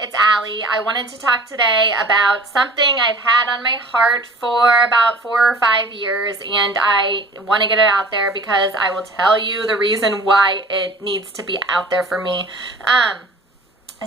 it's Allie. I wanted to talk today about something I've had on my heart for about 4 or 5 years, and I want to get it out there because I will tell you the reason why it needs to be out there for me.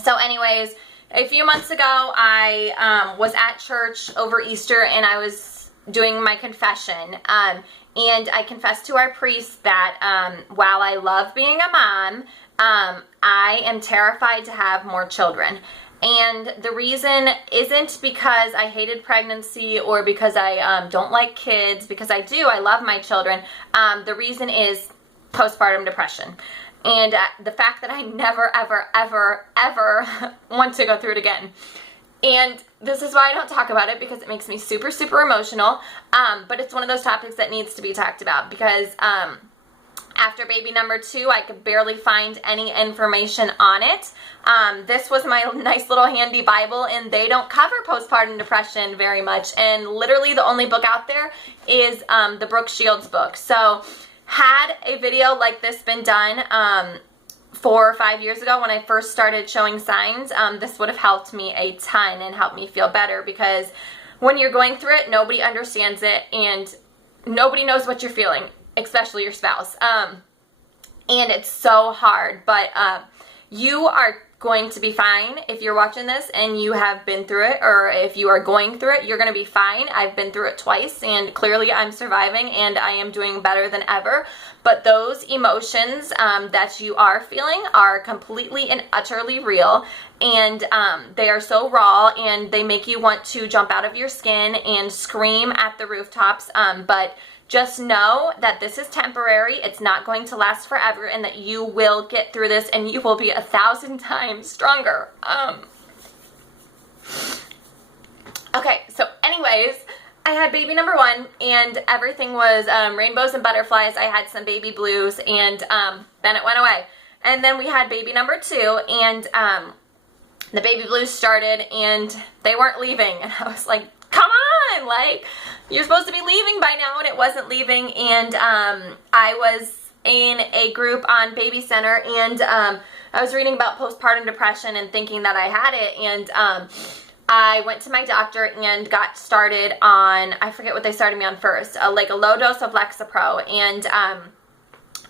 So anyways, a few months ago, I was at church over Easter, and I was doing my confession, and I confessed to our priest that while I love being a mom, I am terrified to have more children. And the reason isn't because I hated pregnancy or because I don't like kids, because I do. I love my children. The reason is postpartum depression. And the fact that I never, ever, ever, ever want to go through it again. And this is why I don't talk about it, because it makes me super, super emotional. But it's one of those topics that needs to be talked about because after baby number 2, I could barely find any information on it. This was my nice little handy Bible, and they don't cover postpartum depression very much. And literally the only book out there is the Brooke Shields book. So had a video like this been done 4 or 5 years ago when I first started showing signs, this would have helped me a ton and helped me feel better, because when you're going through it, nobody understands it and nobody knows what you're feeling, especially your spouse. And it's so hard, but you are going to be fine if you're watching this and you have been through it, or if you are going through it, you're going to be fine. I've been through it twice, and clearly I'm surviving, and I am doing better than ever. But those emotions that you are feeling are completely and utterly real, and they are so raw, and they make you want to jump out of your skin and scream at the rooftops, but just know that this is temporary. It's not going to last forever, and that you will get through this, and you will be 1,000 times stronger. Okay, so anyways, I had baby number 1, and everything was rainbows and butterflies. I had some baby blues, and then it went away. And then we had baby number 2, and the baby blues started, and they weren't leaving. And I was like, come on, like, you're supposed to be leaving by now, and it wasn't leaving. And I was in a group on Baby Center, and I was reading about postpartum depression and thinking that I had it, and I went to my doctor and got started on, I forget what they started me on first, like a low dose of Lexapro, and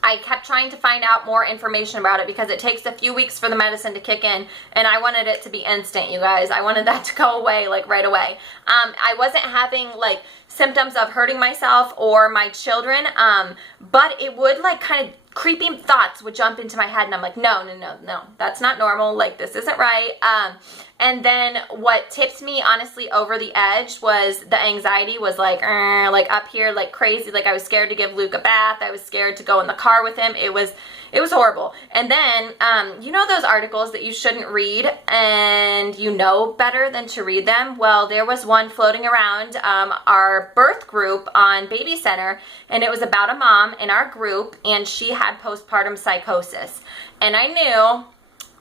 I kept trying to find out more information about it because it takes a few weeks for the medicine to kick in, and I wanted it to be instant, you guys. I wanted that to go away, like, right away. I wasn't having, like, symptoms of hurting myself or my children, but it would, like, kind of creepy thoughts would jump into my head, and I'm like, no, that's not normal, like, this isn't right. And then what tipped me honestly over the edge was the anxiety was like up here, like crazy. Like, I was scared to give Luke a bath. I was scared to go in the car with him. It was horrible. And then, you know those articles that you shouldn't read and you know better than to read them? Well, there was one floating around our birth group on Baby Center, and it was about a mom in our group, and she had postpartum psychosis. And I knew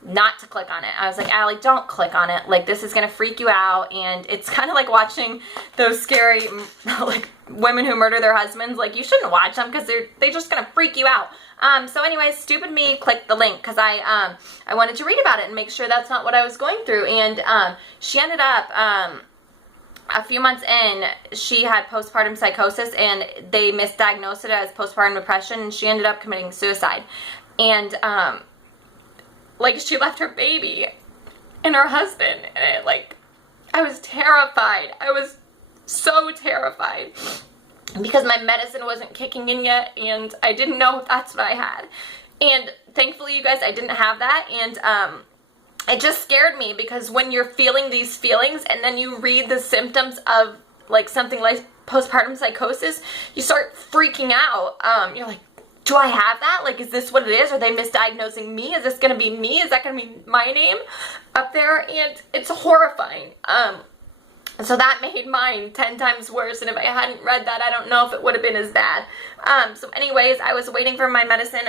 not to click on it. I was like, Allie, don't click on it. Like, this is going to freak you out. And it's kind of like watching those scary, like, women who murder their husbands. Like, you shouldn't watch them because they're just going to freak you out. So anyways, stupid me clicked the link because I wanted to read about it and make sure that's not what I was going through. And she ended up, a few months in, she had postpartum psychosis, and they misdiagnosed it as postpartum depression, and she ended up committing suicide. And like, she left her baby and her husband, and it, like, I was terrified. I was so terrified because my medicine wasn't kicking in yet, and I didn't know if that's what I had. And thankfully, you guys, I didn't have that, and it just scared me, because when you're feeling these feelings and then you read the symptoms of, like, something like postpartum psychosis, you start freaking out. You're like, do I have that? Like, is this what it is? Are they misdiagnosing me? Is this going to be me? Is that going to be my name up there? And it's horrifying. So that made mine 10 times worse. And if I hadn't read that, I don't know if it would have been as bad. So anyways, I was waiting for my medicine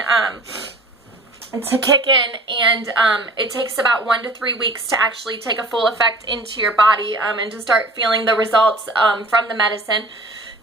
to kick in, and it takes about 1 to 3 weeks to actually take a full effect into your body and to start feeling the results from the medicine.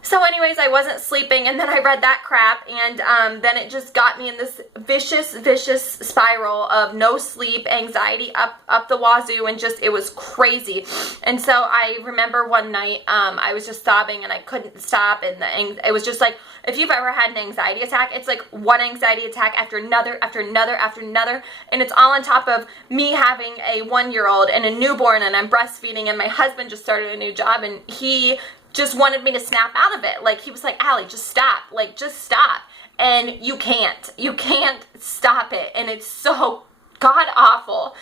So anyways, I wasn't sleeping, and then I read that crap, and then it just got me in this vicious spiral of no sleep, anxiety up the wazoo, and just, it was crazy. And so I remember one night, I was just sobbing, and I couldn't stop, and it was just like, if you've ever had an anxiety attack, it's like one anxiety attack after another, after another, after another, and it's all on top of me having a 1-year-old and a newborn, and I'm breastfeeding, and my husband just started a new job, and he just wanted me to snap out of it. Like, he was like, Allie, just stop. Like, just stop. And you can't. You can't stop it. And it's so god awful.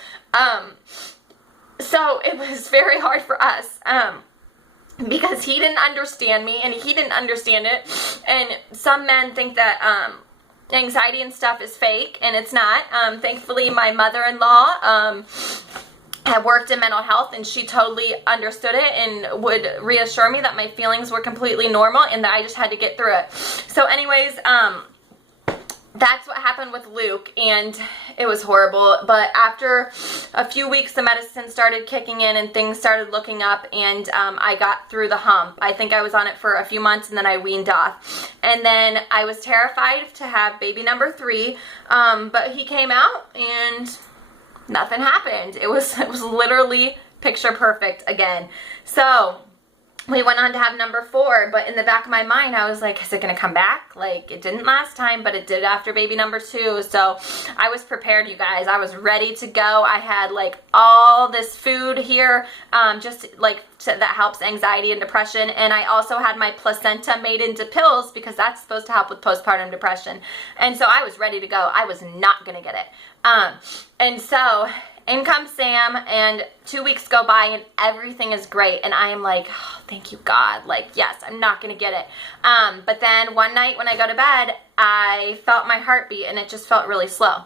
So it was very hard for us. Because he didn't understand me, and he didn't understand it. And some men think that anxiety and stuff is fake, and it's not. Thankfully, my mother-in-law had worked in mental health, and she totally understood it and would reassure me that my feelings were completely normal and that I just had to get through it. So anyways, that's what happened with Luke, and it was horrible. But after a few weeks, the medicine started kicking in and things started looking up, and I got through the hump. I think I was on it for a few months, and then I weaned off. And then I was terrified to have baby number 3, but he came out, and nothing happened. It was literally picture perfect again. So we went on to have number 4, but in the back of my mind, I was like, is it going to come back? Like, it didn't last time, but it did after baby number 2. So I was prepared, you guys. I was ready to go. I had like all this food here, just like that helps anxiety and depression. And I also had my placenta made into pills because that's supposed to help with postpartum depression. And so I was ready to go. I was not going to get it. And so in comes Sam, and 2 weeks go by, and everything is great, and I am like, oh, thank you, God. Like, yes, I'm not going to get it. But then one night when I go to bed, I felt my heartbeat, and it just felt really slow.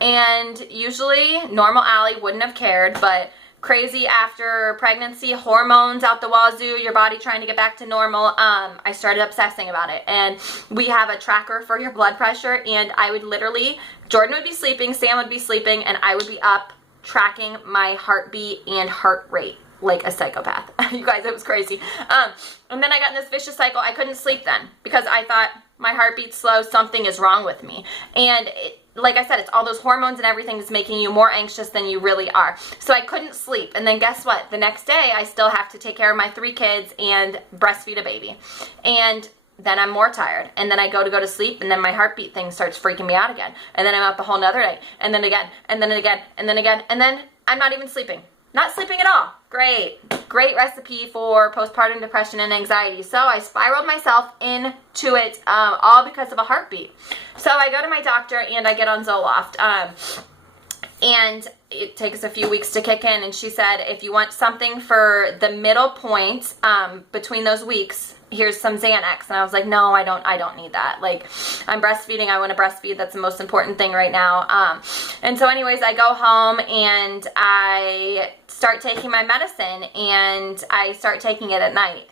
And usually, normal Allie wouldn't have cared, but crazy after pregnancy, hormones out the wazoo, your body trying to get back to normal, I started obsessing about it. And we have a tracker for your blood pressure, and I would literally, Jordan would be sleeping, Sam would be sleeping, and I would be up tracking my heartbeat and heart rate like a psychopath. You guys, it was crazy. And then I got in this vicious cycle. I couldn't sleep then because I thought my heartbeat's slow, something is wrong with me. And like I said, it's all those hormones and everything is making you more anxious than you really are. So I couldn't sleep. And then guess what? The next day, I still have to take care of my 3 kids and breastfeed a baby. And then I'm more tired. And then I go to sleep, and then my heartbeat thing starts freaking me out again. And then I'm up a whole nother day. And then again, and then again, and then again. And then I'm not even sleeping. Not sleeping at all. Great. Great recipe for postpartum depression and anxiety. So I spiraled myself into it, all because of a heartbeat. So I go to my doctor, and I get on Zoloft. And it takes a few weeks to kick in. And she said, if you want something for the middle point between those weeks, here's some Xanax. And I was like, no, I don't need that. Like, I'm breastfeeding. I want to breastfeed. That's the most important thing right now. And so anyways, I go home, and I start taking my medicine, and I start taking it at night,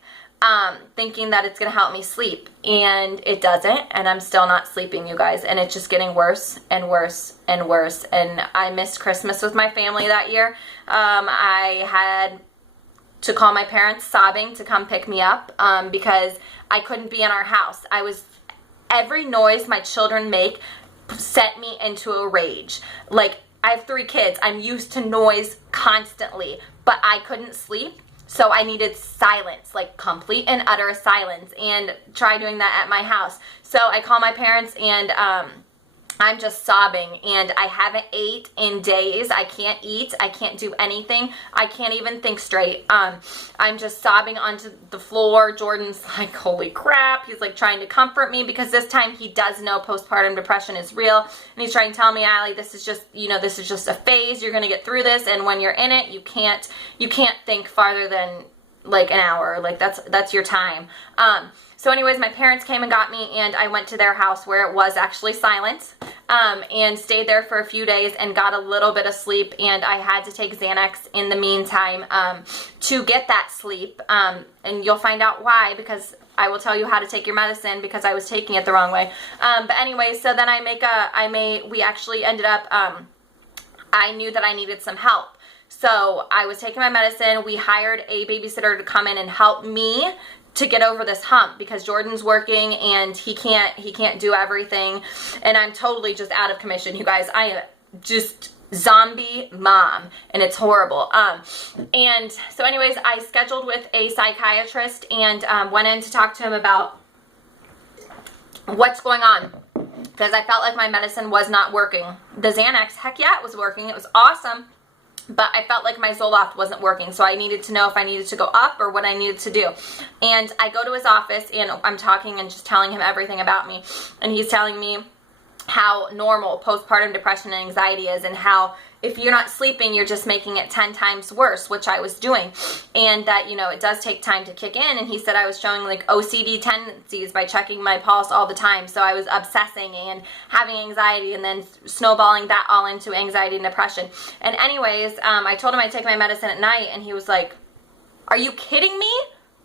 thinking that it's going to help me sleep. And it doesn't. And I'm still not sleeping, you guys. And it's just getting worse and worse and worse. And I missed Christmas with my family that year. I had to call my parents sobbing to come pick me up because I couldn't be in our house. Every noise my children make sent me into a rage. Like, I have 3 kids. I'm used to noise constantly, but I couldn't sleep. So I needed silence, like complete and utter silence, and try doing that at my house. So I call my parents, and I'm just sobbing, and I haven't ate in days. I can't eat. I can't do anything. I can't even think straight. I'm just sobbing onto the floor. Jordan's like, holy crap. He's like trying to comfort me because this time he does know postpartum depression is real. And he's trying to tell me, Allie, this is just, this is just a phase. You're going to get through this. And when you're in it, you can't think farther than like an hour. Like that's your time. So anyways, my parents came and got me, and I went to their house where it was actually silent, and stayed there for a few days and got a little bit of sleep, and I had to take Xanax in the meantime to get that sleep, and you'll find out why, because I will tell you how to take your medicine because I was taking it the wrong way. But anyway, so then we actually ended up, I knew that I needed some help. So I was taking my medicine. We hired a babysitter to come in and help me to get over this hump, because Jordan's working and he can't do everything, and I'm totally just out of commission, you guys. I am just zombie mom, and it's horrible. And so anyways, I scheduled with a psychiatrist and went in to talk to him about what's going on, because I felt like my medicine was not working. The Xanax, heck yeah, it was working. It was awesome. But I felt like my Zoloft wasn't working, so I needed to know if I needed to go up or what I needed to do. And I go to his office, and I'm talking and just telling him everything about me. And he's telling me how normal postpartum depression and anxiety is, and how if you're not sleeping, you're just making it 10 times worse, which I was doing. And that, you know, it does take time to kick in. And he said I was showing like OCD tendencies by checking my pulse all the time. So I was obsessing and having anxiety, and then snowballing that all into anxiety and depression. And anyways, I told him I'd take my medicine at night, and he was like, "Are you kidding me?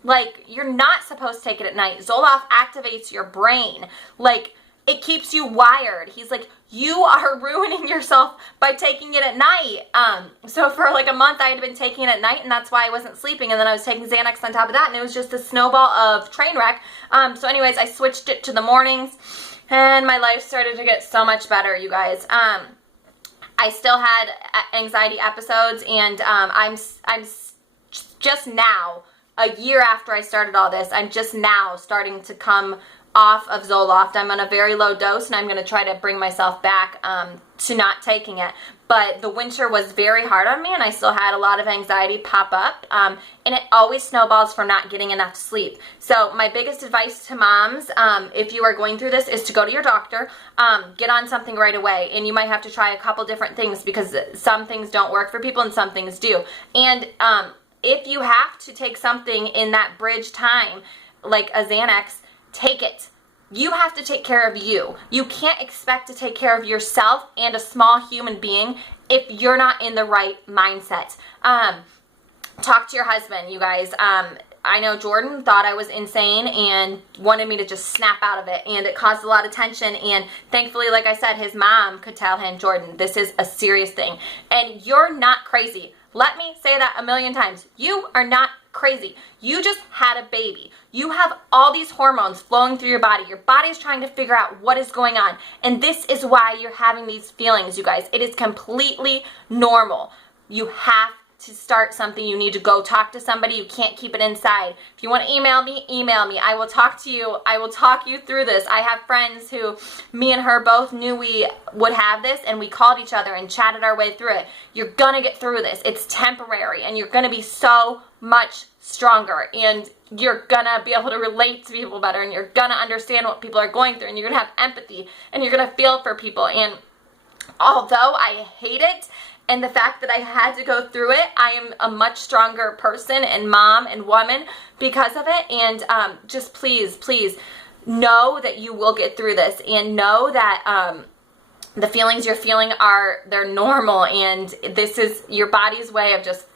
Like, you're not supposed to take it at night. Zoloft activates your brain. Like, it keeps you wired." He's like, "You are ruining yourself by taking it at night." So for like a month, I had been taking it at night, and that's why I wasn't sleeping. And then I was taking Xanax on top of that, and it was just a snowball of train wreck. So anyways, I switched it to the mornings, and my life started to get so much better, you guys. I still had anxiety episodes, and I'm just now, a year after I started all this, I'm just now starting to come off of Zoloft. I'm on a very low dose, and I'm going to try to bring myself back to not taking it. But the winter was very hard on me, and I still had a lot of anxiety pop up, and it always snowballs from not getting enough sleep. So my biggest advice to moms, if you are going through this, is to go to your doctor, get on something right away. And you might have to try a couple different things, because some things don't work for people and some things do. And if you have to take something in that bridge time, like a Xanax, take it. You have to take care of you. You can't expect to take care of yourself and a small human being if you're not in the right mindset. Talk to your husband, you guys. I know Jordan thought I was insane and wanted me to just snap out of it, and it caused a lot of tension. And thankfully, like I said, his mom could tell him, "Jordan, this is a serious thing, and you're not crazy." Let me say that a million times. You are not crazy. You just had a baby. You have all these hormones flowing through your body. Your body is trying to figure out what is going on. And this is why you're having these feelings, you guys. It is completely normal. You have to start something. You need to go talk to somebody. You can't keep it inside. If you want to email me, email me. I will talk to you. I will talk you through this. I have friends who, me and her both knew we would have this, and we called each other and chatted our way through it. You're going to get through this. It's temporary, and you're going to be so much stronger, and you're going to be able to relate to people better, and you're going to understand what people are going through, and you're going to have empathy, and you're going to feel for people. And although I hate it, and the fact that I had to go through it, I am a much stronger person and mom and woman because of it. And just please, please know that you will get through this, and know that the feelings you're feeling they're normal, and this is your body's way of just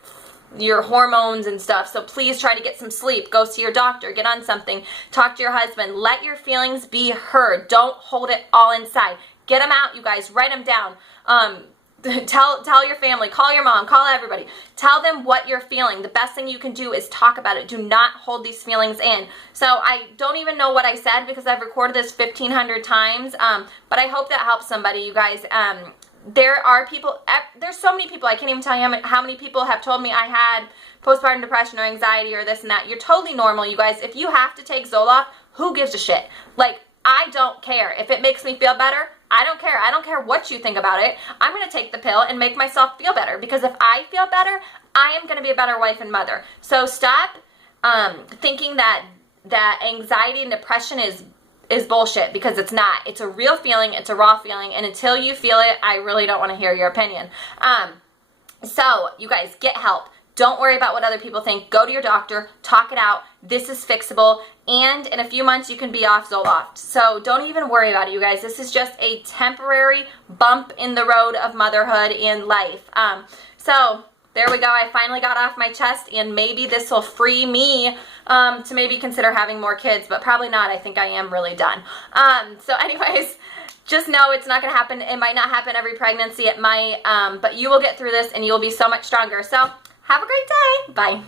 your hormones and stuff. So please try to get some sleep. Go see your doctor. Get on something. Talk to your husband. Let your feelings be heard. Don't hold it all inside. Get them out, you guys. Write them down. Tell your family, call your mom, call everybody. Tell them what you're feeling. The best thing you can do is talk about it. Do not hold these feelings in. So I don't even know what I said, because I've recorded this 1,500 times, but I hope that helps somebody, you guys. There are people, there's so many people, I can't even tell you how many people have told me I had postpartum depression or anxiety or this and that. You're totally normal, you guys. If you have to take Zoloft, who gives a shit? Like, I don't care. If it makes me feel better, I don't care. I don't care what you think about it. I'm going to take the pill and make myself feel better, because if I feel better, I am going to be a better wife and mother. So stop thinking that anxiety and depression is bullshit, because it's not. It's a real feeling. It's a raw feeling. And until you feel it, I really don't want to hear your opinion. So you guys, get help. Don't worry about what other people think. Go to your doctor. Talk it out. This is fixable. And in a few months, you can be off Zoloft. So don't even worry about it, you guys. This is just a temporary bump in the road of motherhood and life. So there we go. I finally got off my chest, and maybe this will free me to maybe consider having more kids, but probably not. I think I am really done. So anyways, just know it's not going to happen. It might not happen every pregnancy. It might, but you will get through this, and you will be so much stronger. So have a great day. Bye.